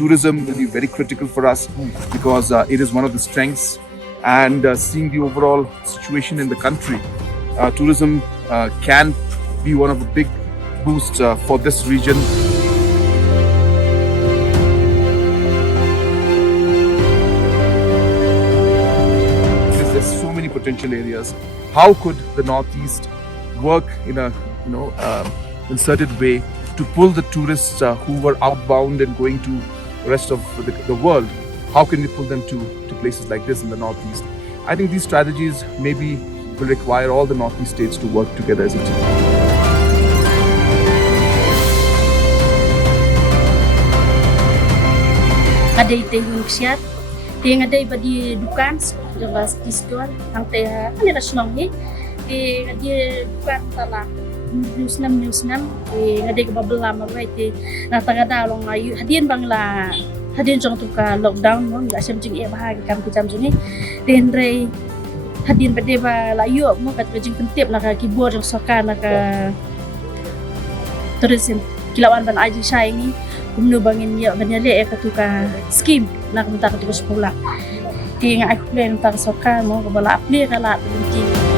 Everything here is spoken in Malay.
tourism will be very critical for us because it is one of the strengths. And seeing the overall situation in the country, tourism can be one of the big boosts for this region. There's so many potential areas. How could the Northeast work in a concerted way to pull the tourists who were outbound and going to the rest of the world? How can we pull them to places like this in the Northeast? I think these strategies maybe will require all the Northeast states to work together as a team. Ada ite hunksiat, ting ada badi dukan, jelas di store, ang teh ani rasional ni, dia dukan tala news nam, ada kebabelam apa ite, nak tagada long ayu, hadian bangla, hadian jong tuka lockdown, no, nggak semcing bahagi kam kejam sini, denre hadian pada ba layu, mo kat kejing pentip nak keyboard jong soka nak tourism kilauan ban aji saya ini. Kumno bangin ya banyale katuka scheme nak mentak tu sekolah. Tinga aku plan tak sokan mo kabala apply kala penting.